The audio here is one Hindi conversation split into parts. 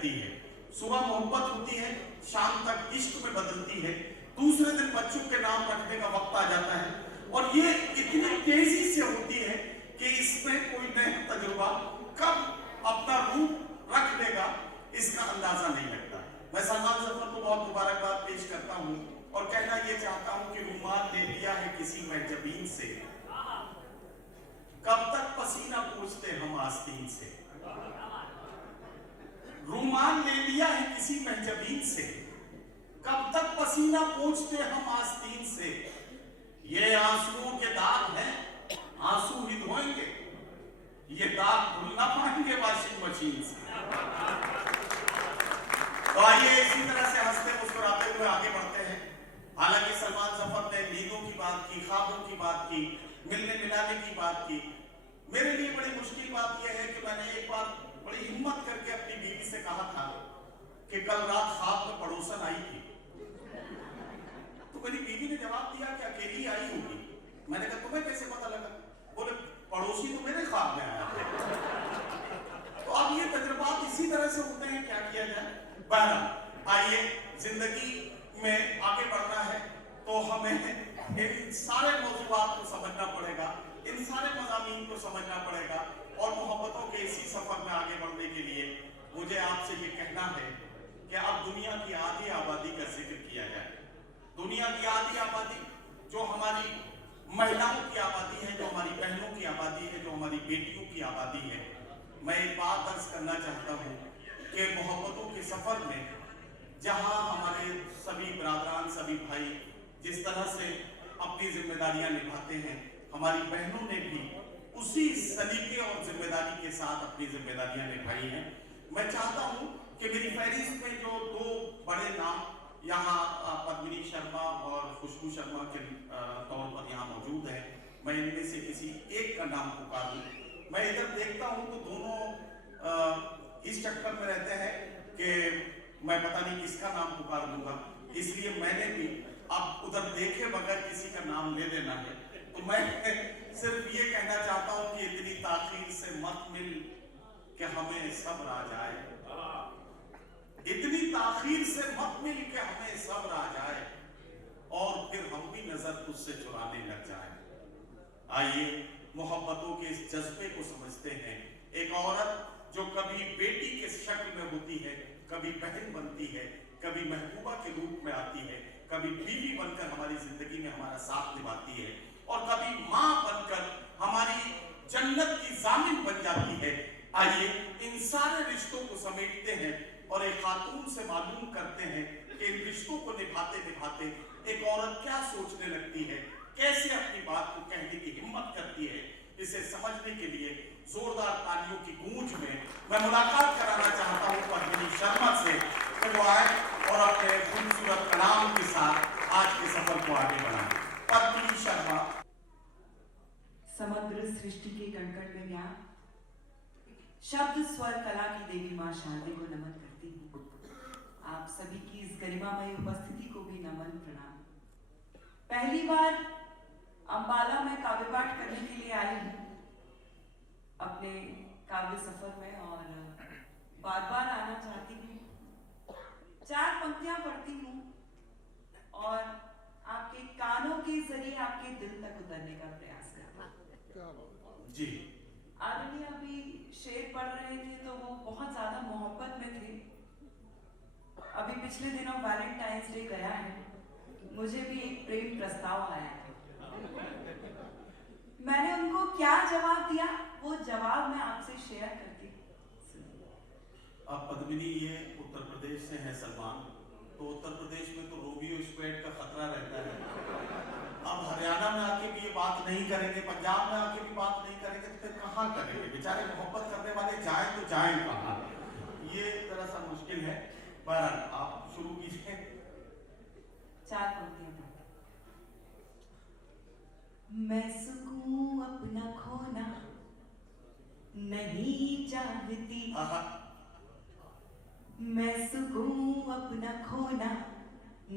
लगती है। सुबह मोहब्बत होती है, शाम तक इश्क में बदलती है, दूसरे दिन बच्चों के नाम रखने का वक्त आ जाता है, और ये इतनी तेजी से होती है कि इसमें कोई नया तजुर्बा कब अपना रूप रख देगा इसका अंदाजा नहीं लगता। मैं सलमान जफर को बहुत मुबारकबाद पेश करता हूँ और कहना ये चाहता हूँ कि रुमाल ले लिया है किसी महजबीन से, कब तक पसीना पूछते हम आस्तीन से। रुमाल ले लिया है किसी महजबीन से, कब तक पसीना पूछते हम आस्तीन से। ये आंसुओं के दाग हैं, आंसू ही धोएंगे, ये दाग धुल ना पाएंगे वॉशिंग मशीन से। तो आइए इसी तरह से हंसते मुस्कुराते हुए आगे बढ़ते हैं। हालांकि सलमान जफर ने नींदों की बात की, ख्वाबों की बात की, मिलने मिलाने की बात की। मेरे लिए बड़ी मुश्किल बात यह है कि मैंने एक बार बड़ी हिम्मत करके अपनी बीवी से कहा था कि कल रात ख्वाब में पड़ोसन आई थी। तो मेरी बीवी ने जवाब दिया कि अकेली आई होगी। मैंने कहा तुम्हें कैसे पता लगा? बोले पड़ोसी तो मेरे ख्वाब में आया था। तो अब ये तजुर्बात इसी तरह से होते हैं, क्या किया जाए। बहरहाल आइए, जिंदगी में आगे बढ़ना है तो हमें इन सारे मौजूदात को समझना पड़ेगा, इन सारे मज़ामीन को समझना पड़ेगा, और मोहब्बतों के इसी सफर में आगे बढ़ने के लिए मुझे आपसे ये कहना है कि अब दुनिया की आधी आबादी का जिक्र किया जाए। दुनिया की आधी आबादी जो हमारी महिलाओं की आबादी है, जो हमारी बहनों की आबादी है, जो हमारी बेटियों की आबादी है। मैं एक बात अर्ज करना चाहता हूँ कि मोहब्बतों के सफर में जहाँ हमारे सभी बरादरान, सभी भाई जिस तरह से अपनी जिम्मेदारियां निभाते हैं, हमारी बहनों ने भी उसी सलीके और जिम्मेदारी के साथ अपनी जिम्मेदारियां निभाई हैं। मैं चाहता हूं कि मेरी फहरिस्त में जो दो बड़े नाम यहाँ पद्मिनी शर्मा और खुशबू शर्मा के तौर पर यहाँ मौजूद हैं, मैं इनमें से किसी एक का नाम पुकार दूं। मैं इधर देखता हूँ तो दोनों इस चक्कर में रहते हैं कि मैं पता नहीं किसका नाम पुकार दूंगा, इसलिए मैंने भी अब उधर देखे बगैर किसी का नाम ले देना है। तो मैं सिर्फ ये कहना चाहता हूं कि इतनी ताखीर से मत मिल कि हमें सब्र आ जाए, इतनी ताखीर से मत मिल कि हमें सब्र आ जाए और फिर हम भी नजर तुझसे चुराने लग जाए। आइए मोहब्बतों के इस जज्बे को समझते हैं। एक औरत जो कभी बेटी के शक्ल में होती है, कभी बहन बनती है, कभी महबूबा के रूप में आती है, कभी बीवी बनकर हमारी जिंदगी में हमारा साथ निभाती है, और कभी मां बनकर हमारी जन्नत की जामिन बन जाती है। आइए इन सारे रिश्तों को समेटते हैं और एक खातून से मालूम करते हैं कि इन रिश्तों को निभाते निभाते एक औरत क्या सोचने लगती है, कैसे अपनी बात को कहने की हिम्मत करती है। इसे समझने के लिए जोरदार तालियों की गूंज में मैं मुलाकात कराना चाहता हूं पद्मिनी शर्मा से, कि वो आए और अपने खूबसूरत कलाम के साथ आज के सफर को आगे बढ़ाएं। पद्मिनी शर्मा। समग्र सृष्टि के कण-कण में मैं शब्द स्वर कला की देवी मां शारदे को नमन करती हूँ। आप सभी की इस गरिमामय उपस्थिति को भी नमन प्रणाम। पहली बार अंबाला में काव्य पाठ करने के लिए आई हूँ अपने काव्य सफर में, और बार बार आना चाहती हूँ। 4 पंक्तियां पढ़ती हूँ और आपके कानों के जरिए आपके दिल तक उतरने का प्रयास करती हूँ। जी आदरणीय अभी शेर पढ़ रहे थे तो वो बहुत ज्यादा मोहब्बत में थे। अभी पिछले दिनों वैलेंटाइंस डे गया है, मुझे भी एक प्रेम प्रस्ताव आया है। मैंने उनको क्या जवाब दिया, वो जवाब मैं आपसे शेयर करती हूँ। अब पद्मिनी ये उत्तर प्रदेश से है सलमान, तो उत्तर प्रदेश में तो रोमियो स्क्वाड का खतरा रहता है। अब हरियाणा में आके भी ये बात नहीं करेंगे, पंजाब में आके भी बात नहीं करेंगे, तो फिर कहाँ करेंगे? बेचारे मोहब्बत करने वाले जाएं तो जाएं कहाँ? ये जरा सा मुश्किल है। पर आप शुरू कीजिए। 4 पंक्तियां। मैं सुकून अपना खोना नहीं चाहती, मैं सुकून अपना खोना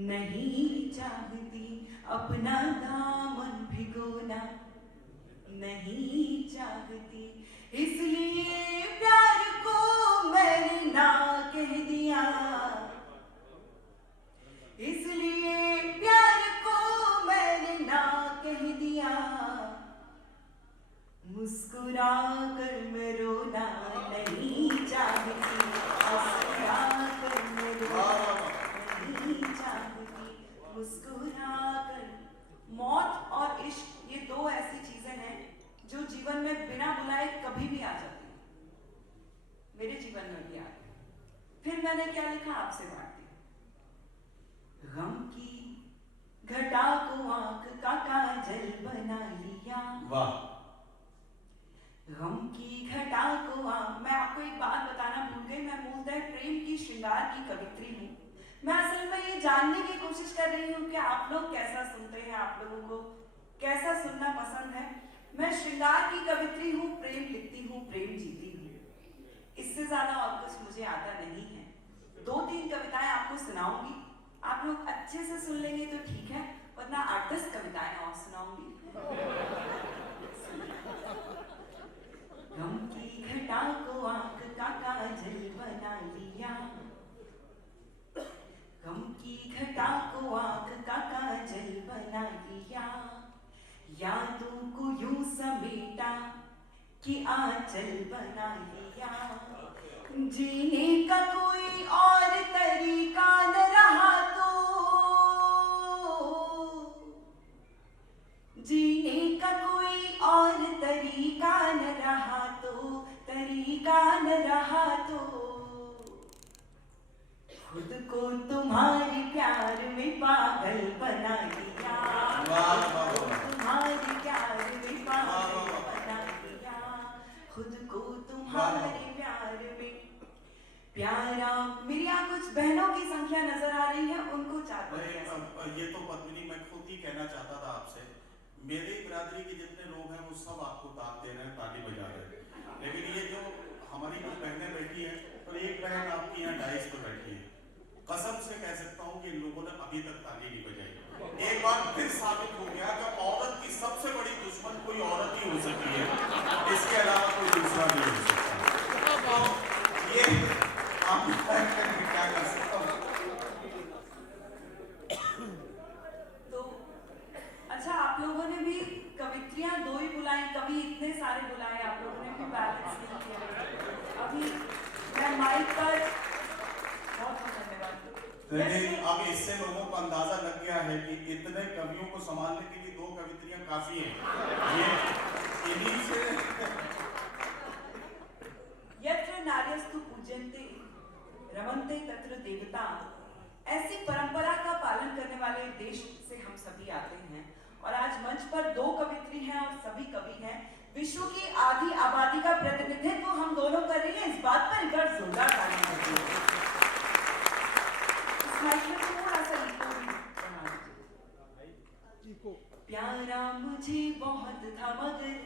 नहीं चाहती, अपना दामन भिगोना नहीं चाहती, इसलिए प्यार को मैंने ना कह मुस्कुरा कर मैं रोना नहीं चाहती, मुस्कुरा कर मैं रोना नहीं चाहती, मुस्कुरा कर। मौत और इश्क ये दो ऐसी चीजें हैं जो जीवन में बिना बुलाए कभी भी आ जाती हैं। मेरे जीवन में भी आ गई। फिर मैंने क्या लिखा आपसे बांटती हूँ। गम की घटा को आंख का काजल बना लिया। वाह। गम की घटा को मैं आपको एक बात बताना भूल गई, मैं मूलतः प्रेम की श्रृंगार की कवित्री हूँ। मैं असल में ये जानने की कोशिश कर रही हूँ कि आप लोग कैसा सुनते हैं, आप लोगों को कैसा सुनना पसंद है। मैं श्रृंगार की कवित्री हूँ, प्रेम लिखती हूँ, प्रेम जीती हूँ। इससे ज्यादा और कुछ मुझे आता नहीं है। 2-3 कविताएं आपको सुनाऊंगी, आप लोग अच्छे से सुन लेंगे तो ठीक है, वरना 8-10 कविताएं और सुनाऊंगी। गम की घटा को आंख का काजल बना लिया। गम की घटा को आंख का काजल बना लिया। यादों को यूं समेटा कि आंचल बना लिया। जीने का कोई और तरीका न रहा तो, जीने का कोई और तरीका न रहा तो, तरीका न रहा तो, खुद को तुम्हारे प्यार में पागल बना लिया। तुम्हारे प्यार में पागल बना लिया। खुद को तुम्हारे प्यार में प्यारा। मेरी यहाँ कुछ बहनों की संख्या नजर आ रही है, उनको ये तो पद्मिनी मैं खुद ही कहना चाहता था आपसे, मेरी बिरादरी के जितने लोग हैं वो सब आपको दाद दे रहे हैं, ताली बजा रहे हैं, लेकिन ये जो हमारी कुछ बहनें बैठी हैं, तो एक बहन आपकी यहाँ डाइस पर बैठी है, कसम से कह सकता हूँ कि इन लोगों ने अभी तक ताली नहीं बजाई। एक बार फिर साबित हो गया कि औरत की सबसे बड़ी दुश्मन कोई औरत ही हो सकती है, इसके अलावा कोई दूसरा नहीं हो सकता। तो ये आप क्या कर सकता हूँ। तो अच्छा, आप लोगों ने भी कवित्रियां 2 ही बुलाई, कभी इतने सारे बुलाए, आप लोगों ने भी बैलेंस नहीं किया। अभी मैं माइक पर बहुत धन्यवाद। लेकिन अब इससे लोगों को अंदाजा लग गया है कि इतने कवियों को संभालने के लिए 2 कवित्रियां काफी हैं। ये इन्हीं से यत्र नार्यस्तु पूज्यन्ते रमन्ते तत्र देवता, ऐसी परंपरा का पालन करने वाले देश से हम सभी आते हैं। और आज मंच पर 2 कवित्री हैं और सभी कवि हैं। विश्व की आधी आबादी का प्रतिनिधित्व हम दोनों कर रही हैं, इस बात पर एक बार जोरदार ताली बजाइए। इस माइक में थोड़ा सा इको भी बना दीजिए। प्यारा मुझे बहुत था मगर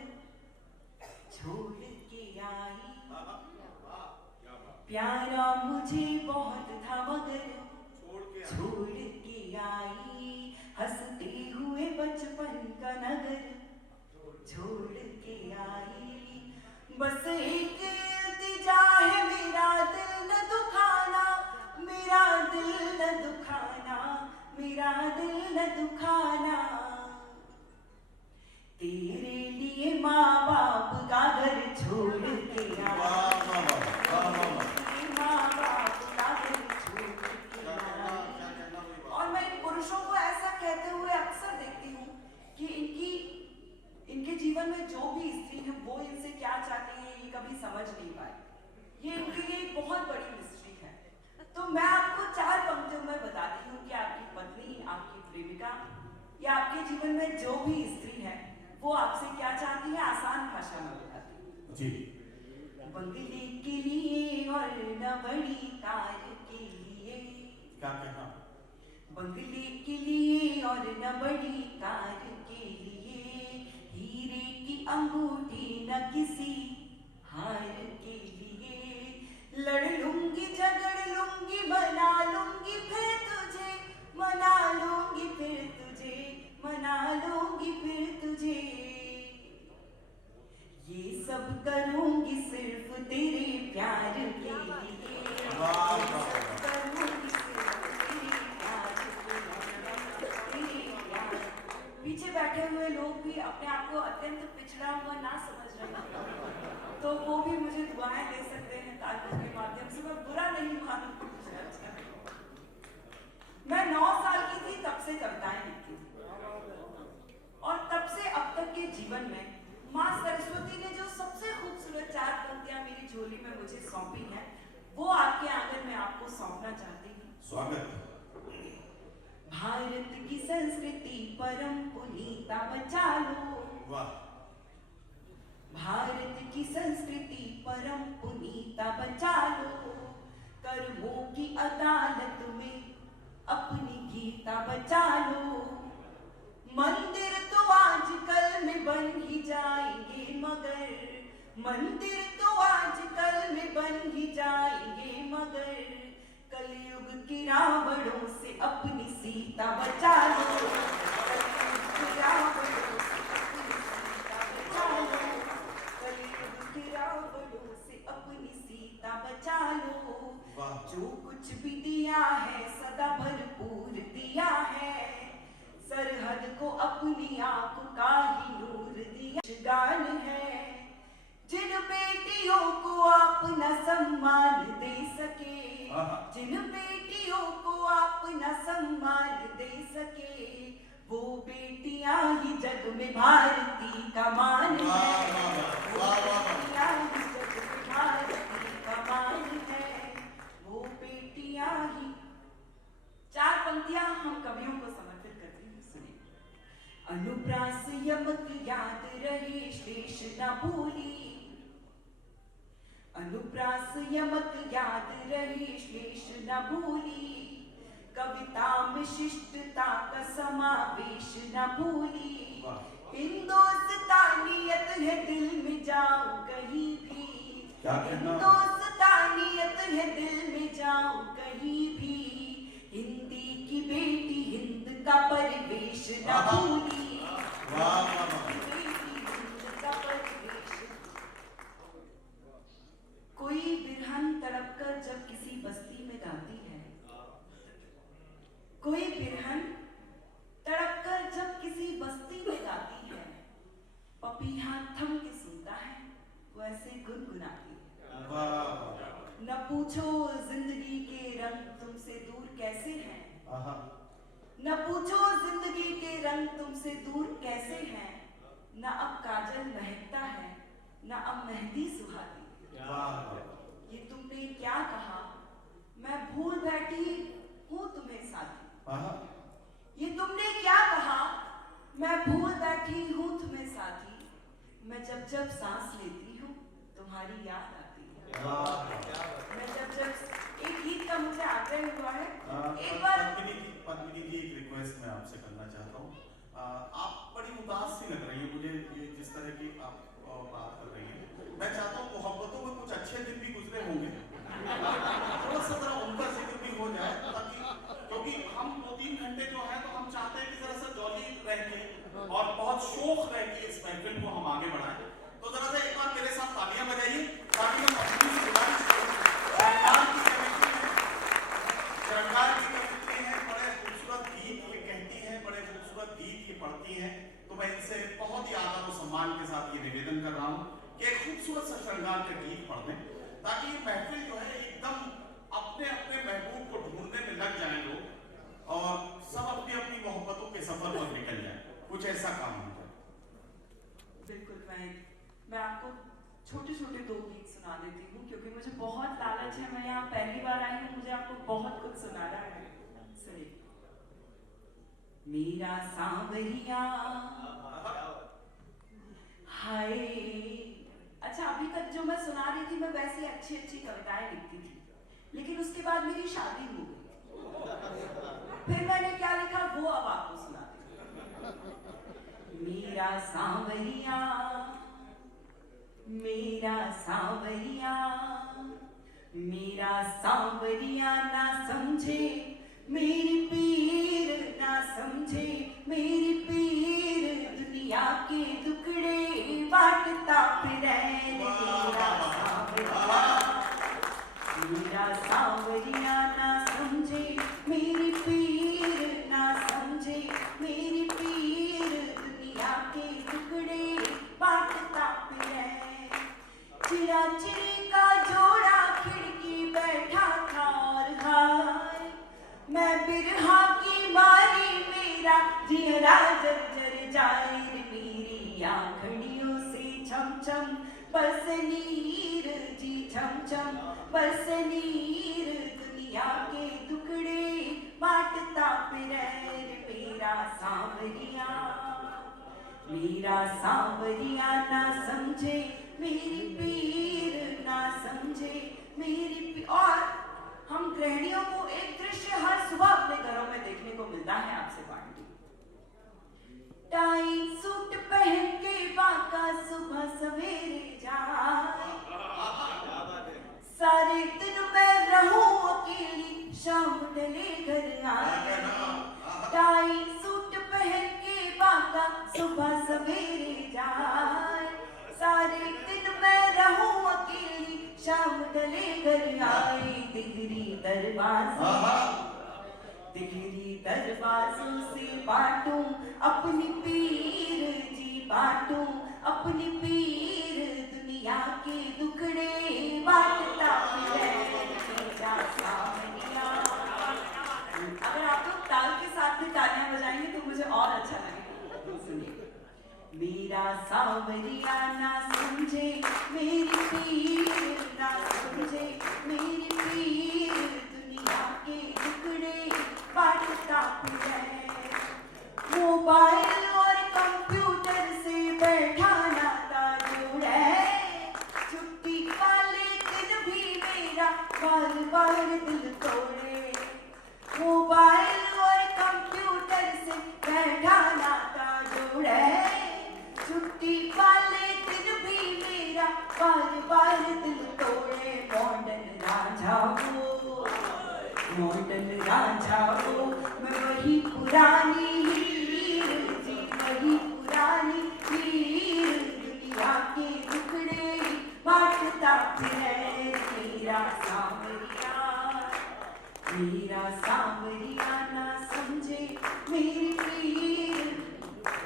छोड़ के आई। प्यारा मुझे बहुत था मगर छोड़ के आई। हंसते हुए बचपन का नगर छोड़ के आई। बस एक इल्तिजा है, मेरा दिल न दुखाना, मेरा दिल न दुखाना, मेरा दिल न दुखाना। तेरे लिए माँ बाप का घर छोड़ के आई। और मैं इन पुरुषों को ऐसा कहते हुए अक्सर देखती हूँ कि इनके जीवन में जो भी स्त्री है वो इनसे क्या चाहती है ये कभी समझ नहीं पाए। ये इनके लिए एक बहुत बड़ी मिस्ट्री है। तो मैं आपको 4 पंक्तियों में बताती हूँ कि आपकी पत्नी, आपकी प्रेमिका या आपके जीवन में जो भी स्त्री है वो आपसे क्या चाहती है, आसान भाषा में बताती हूँ जी। बंगले के लिए और न बड़ी कार के लिए। क्या कहना? बंगले के लिए और न बड़ी कार के लिए, हीरे की अंगूठी न किसी हार के लिए। लड़ लूंगी, झगड़ लूंगी, मना लूंगी फिर तुझे, मना लूंगी फिर तुझे, मना लूंगी फिर तुझे। ये सब करूंगी सिर्फ तेरे प्यार के लिए। करूंगी सिर्फ तेरे प्यार के लिए। पीछे बैठे हुए लोग भी अपने आप को अत्यंत पिछड़ा हुआ ना समझ रहे हैं। सौंपना चाहती हूँ। स्वागत। भारत की संस्कृति परम पुनीता बचा लो। वाह। भारत की संस्कृति परम पुनीता बचा लो। कर्मों की अदालत में अपनी गीता बचा लो। मंदिर तो आजकल में बन ही जाएंगे मगर, मंदिर तो आजकल में बन ही जाएंगे मगर, कलयुग के रावणों से अपनी सीता बचा लो। कलयुग के रावणों से अपनी सीता बचा लो। कलयुग के रावणों से अपनी सीता बचा लो। जो कुछ भी दिया है सदा भरपूर दिया है, सरहद को अपनी आंख का ही नूर दिया। गान है जिन बेटियों को अपना सम्मान दे सके, जिन बेटियों को अपना सम्मान दे सके, वो बेटियां ही जग में भारती का मान है। वो बेटियां ही जग में भारती का मान है। वो बेटियां ही। चार पंक्तियां हम कवियों को समर्पित करते हैं, सुनिए। अनुप्रास यमक याद रहे शेष न भूली, अनुप्रास यमक याद रहे शेष न भूली, कविता में शिष्टता का समावेश न भूली। हिंदुस्तानियत है दिल में जाओ कहीं भी, हिंदुस्तानियत है दिल में जाओ कहीं भी, हिंदी की बेटी हिंद का परिवेश न भूली। कोई बिरहन तड़पकर जब किसी बस्ती में गाती है, कोई बिरहन तड़पकर जब किसी बस्ती में गाती है, पपीहा थम के सुनता है वो ऐसे गुनगुनाती है। न पूछो जिंदगी के रंग तुमसे दूर कैसे हैं, न पूछो जिंदगी के रंग तुमसे दूर कैसे हैं, न अब काजल महकता है न अब मेहंदी सुहाती। ये तुमने क्या कहा मैं भूल बैठी हूँ तुम्हें साथी, ये तुमने क्या कहा मैं भूल बैठी हूँ तुम्हें साथी, मैं जब जब सांस लेती हूँ तुम्हारी याद आती है। मैं जब जब एक गीत का मुझे आग्रह हुआ है, एक बार पद्मिनी जी एक रिक्वेस्ट मैं आपसे करना चाहता हूँ। आप बड़ी उदास सी लग रही है मुझे, ये जिस तरह की आप बात कर रही हैं। मैं चाहता हूँ मोहब्बतों में कुछ अच्छे दिन भी गुजरे होंगे, थोड़ा सा जरा उनका जिक्र भी हो जाए, ताकि क्योंकि हम 2-3 घंटे जो है तो हम चाहते हैं कि जरा सा जॉली रह के और बहुत शौक रह के इस महफिल को हम आगे बढ़ाएं। तो जरा सा एक बार मेरे साथ तालियां बजाइए ताकि हम अपनी गुजारिश करें। श्रृंगार की कवित्री हैं, बड़े खूबसूरत गीत ये कहती हैं, बड़े खूबसूरत गीत ये पढ़ती हैं। तो मैं इनसे बहुत ही आदर और सम्मान के साथ ये निवेदन कर रहा हूँ कि एक खूबसूरत सा श्रृंगार का गीत पढ़ दें, ताकि ये महफिल जो है एकदम अपने अपने महबूब को ढूंढने में लग जाए लोग और सब अपनी अपनी मोहब्बतों के सफर पर निकल जाए, कुछ ऐसा काम हो जाए। बिल्कुल, मैं आपको छोटे छोटे 2 गीत सुना देती हूँ क्योंकि मुझे बहुत लालच है। मैं यहाँ पहली बार आई हूँ, मुझे आपको बहुत कुछ सुनाना है। सुनिए। मेरा सांवरिया हाय। अच्छा, अभी तक जो मैं सुना रही थी मैं वैसी अच्छी अच्छी कविताएं लिखती थी, लेकिन उसके बाद मेरी शादी हो गई। फिर मैंने क्या लिखा वो अब आपको सुनाती हूँ। मेरा सांवरिया, मेरा सांवरिया, मेरा सांवरिया ना समझे मेरी पीर, ना समझे मेरी पीर, दुनिया के टुकड़े बांटता फिरे। मेरा सांवरिया ना समझे मेरी पीर, ना समझे मेरी पीर, दुनिया के टुकड़े बांटता फिरे। चिराचिरी का जोड़ा खिड़की बैठा था और हाय, मैं बिरहा की मारी मेरा जियरा जर्जर जाए, मेरी आंखड़ियों से छम छम बरस नीर जी, छम छम बरस नीर, दुनिया दुनिया के टुकड़े बांटता फिर मेरा सांवरिया। मेरा सांवरिया ना समझे मेरी पीर, ना समझे मेरी पीर। और हम गृहिणियों को एक दृश्य हर सुबह अपने घरों में देखने को मिलता है, आपसे बांटती। टाई सूट पहन के बाका सुबह सवेरे जाए, सारे दिन मैं रहूं अकेली शाम ढले घर आए। टाई सूट पहन के बाका सुबह सवेरे जाए, सारे दिन मैं रहूं अकेली शाम ढले घर आए। दिगरी दरवाजों से बांटूं अपनी पीर जी, बांटूं अपनी पीर। दुनिया के दुखड़े बांटता फिरे मेरा सांवरिया। अगर आप लोग ताल के साथ में तालियां बजाएंगे तो मुझे और अच्छा लगेगा। सुनिए। मेरा सांवरिया ना समझे मेरी पीर, ना समझे मेरी पीर। दुनिया के टुकड़े बांटता फिरे। मोबाइल और कंप्यूटर से बैठा नाता जुड़े, छुट्टी वाले दिन भी मेरा बार बार दिल तोड़े। मोबाइल और कंप्यूटर से बैठा नाता जुड़े, छुट्टी वाले दिन भी मेरा बार बार दिल तोड़े। मॉडर्न राजा हो मैं वही पुरानी हीर जी, वही पुरानी हीर। दुनिया के टुकड़े बांटता फिरे मेरा सांवरिया। मेरा सांवरिया ना समझे मेरी पीर।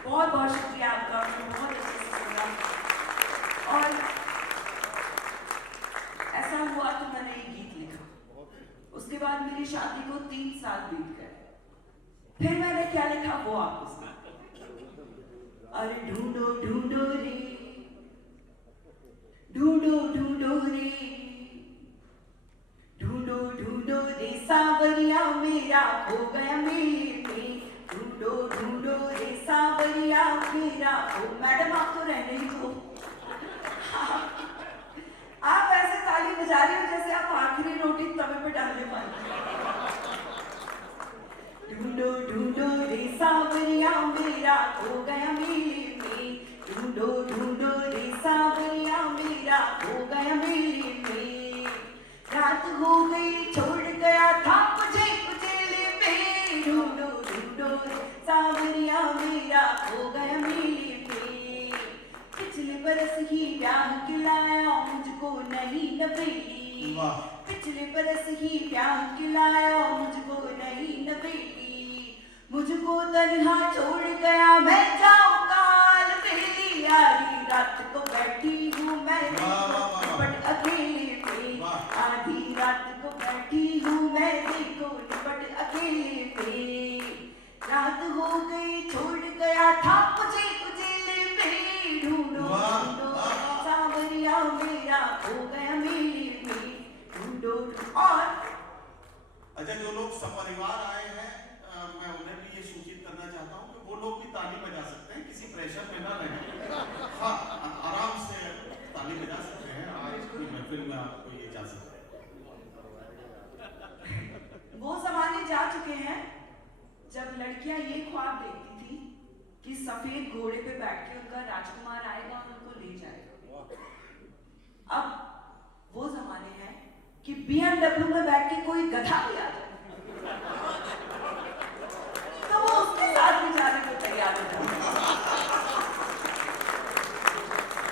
बहुत बहुत शुक्रिया आपका, बहुत अच्छे से सुना। और ऐसा हुआ तो मैंने ये गीत लिखा। उसके बाद मेरी शादी को 3 साल बीत गए। फिर मैंने क्या लिखा वो आपको सुना। अरे ढूंढो ढूंढो रे, ढूंढो ढूंढो रे, ढूंढो ढूंढो रे सांवरिया मेरा हो गया मेले में। ढूंढो ढूंढो रे सांवरिया मेरा हो। मैडम आप तो रहने ही दो। आप ऐसे ताली बजा रही हो जैसे आप आखिरी रोटी तवे पे डालने वाली। ढूंढो ढूंढो रे सांवरिया मेरा हो गया मेले में। ढूंढो ढूंढो रे सांवरिया मेरा हो गया मेले में। रात हो गई छोड़ गया था मुझे कुचेले में। ढूंढो ढूंढो रे सांवरिया मेरा हो गया मेले में। पिछले बरस ही ब्याह खिलाया मुझको नहीं नवेली। पिछले बरस ही ब्याह खिलाया मुझको नहीं नवेली। मुझको तन्हा छोड़ गया मैं जाऊं काल बेली। आधी रात को बैठी हूँ मैं निपट अकेले पे। आधी रात को बैठी हूँ मैं देखो निपट अकेले पे। रात हो गई छोड़ गया था मुझे कुचेले में। ढूंढो ढूंढो सांवरिया मेरा हो गया मेले में। ढूंढो। और अच्छा, जो लोग सपरिवार आए हैं मैं उन्हें भी ये सूचित करना चाहता हूँ कि वो लोग भी ताली बजा सकते हैं, किसी प्रेशर में ना रहें। हाँ, आराम से ताली बजा सकते हैं। आज की महफिल में आपको ये जा सकते हैं। वो जमाने जा चुके हैं जब लड़कियां ये ख्वाब देखती थी कि सफेद घोड़े पे बैठ के उनका राजकुमार आएगा और उनको ले जाएगा। अब वो जमाने हैं कि BMW में बैठ के कोई गधा भी आ जाए तो वो उसके साथ भी जाने को तैयार हो जाए।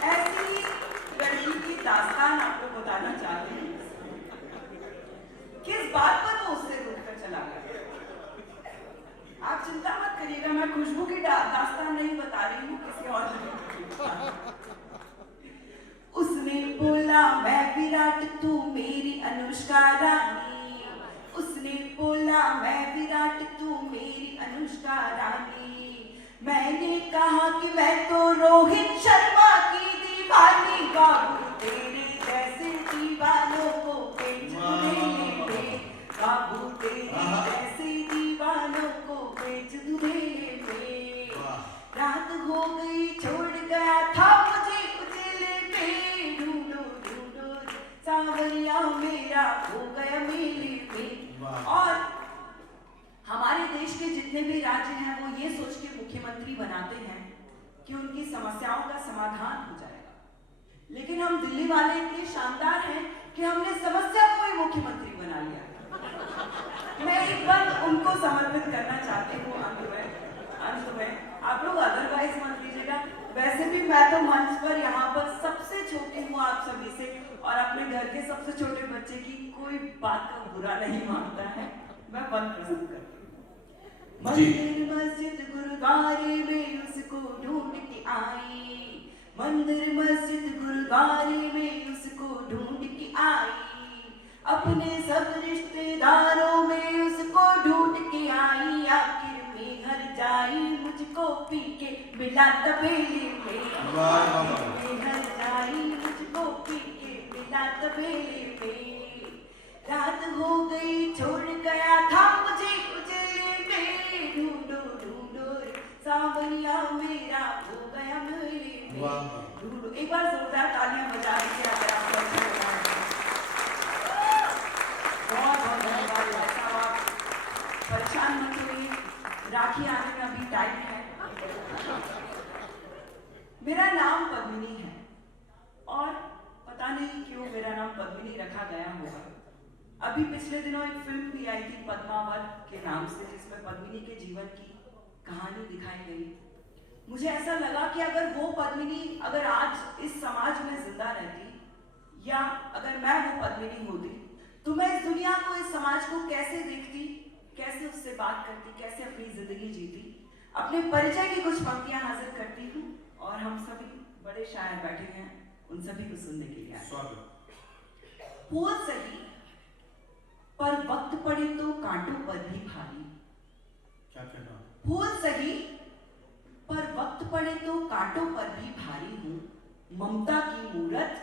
ऐसी ही लड़की की दास्तान आपको बताना चाहते हैं। किस बात पर वो उससे रुककर चला गया। आप चिंता मत करिएगा, मैं खुशबू की दास्तान नहीं बता रही हूँ, किसी और उसने बोला मैं विराट तू मेरी अनुष्का रानी। उसने बोला मैं विराट तू मेरी अनुष्का रानी। मैंने कहा कि मैं तो रोहित शर्मा की दीवानी। बाबू तेरे जैसे दीवानों को पेंच ले ले। मेरा हो गया मेले में। और हमारे देश के जितने भी राज्य हैं वो ये सोच के मुख्यमंत्री बनाते हैं कि उनकी समस्याओं का समाधान हो जाएगा, लेकिन हम दिल्ली वाले इतने शानदार हैं कि हमने समस्या को ही मुख्यमंत्री बना लिया। मैं एक बार उनको समर्पित करना चाहती हूँ अंत में। आप लोग अदरवाइज मत लीजिएगा, वैसे भी मैं तो मंच पर यहाँ पर सबसे छोटी हूँ आप सभी से, और अपने घर के सबसे छोटे बच्चे की कोई बात का बुरा नहीं मानता है। मैं बंद पसंद करती हूँ। मंदिर मस्जिद गुरुद्वारे में उसको ढूंढ के आई, मंदिर मस्जिद गुरुद्वारे में उसको ढूंढ के आई, अपने सब रिश्तेदारों में उसको ढूंढ के आई, आखिर में घर जाई मुझको पी के मिला तबेले में, घर जाई मुझको पी के मिला तबेले में, रात हो गई छोड़ गया था मुझे उजले में, ढूंढो ढूंढो सांवरिया मेरा हो गया मेले में, ढूंढो। एक बार जोरदार तालियां बजा दीजिए अगर आप लोग। बहुत बहुत धन्यवाद भाई साहब, परेशान मत होइए, राखी आने में अभी टाइम है। मेरा नाम पद्मिनी है और पता नहीं क्यों मेरा नाम पद्मिनी रखा गया होगा। अभी पिछले दिनों एक फिल्म भी आई थी पद्मावत के नाम से, जिसमें पद्मिनी के जीवन की कहानी दिखाई गई। मुझे ऐसा लगा कि अगर वो पद्मिनी अगर आज इस समाज में जिंदा रहती, या अगर मैं वो पद्मिनी होती, तो मैं इस दुनिया को, इस समाज को कैसे देखती, कैसे उससे बात करती, कैसे अपनी जिंदगी जीती। अपने परिचय की कुछ पंक्तियां हाजिर करती हूँ और हम सभी बड़े शायर बैठे हैं, उन सभी को सुनने के लिए आए। फूल सही पर वक्त पड़े तो कांटों पर भी भारी, क्या कहना? फूल सही पर वक्त पड़े तो कांटों पर भी भारी हूँ, ममता की मूरत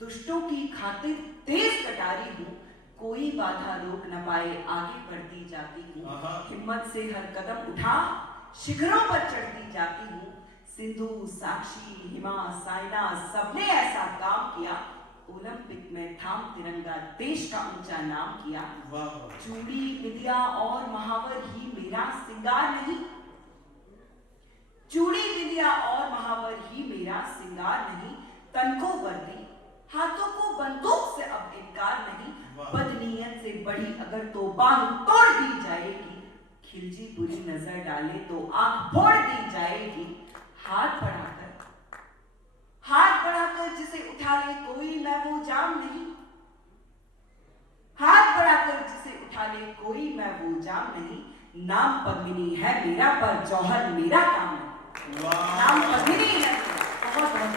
दुष्टों की खातिर तेज कटारी हूँ, कोई बाधा रोक न पाए आगे बढ़ती जाती हूँ, हिम्मत से हर कदम उठा शिखरों पर चढ़ती जाती हूँ, सिंधु साक्षी हिमा साइना सबने ऐसा काम किया, ओलंपिक में थाम तिरंगा देश का ऊंचा नाम किया, चूड़ी विद्या और महावर ही मेरा सिंगार नहीं, चूड़ी विद्या और महावर ही मेरा सिंगार नहीं, तन को वर्दी हाथों को बंदूक से अब इनकार नहीं, बदनीयत से बड़ी अगर तो बांह तोड़ दी जाएगी, खिलजी बुरी नजर डाले तो आंख फोड़ दी जाएगी, हाथ बढ़ाकर जिसे उठा ले कोई मैं वो जाम नहीं, हाथ बढ़ाकर जिसे उठा ले कोई मैं वो जाम नहीं, नाम पद्मिनी है मेरा पर जौहर मेरा काम नहीं, नाम पद्मिनी है मेरा। बहुत बहुत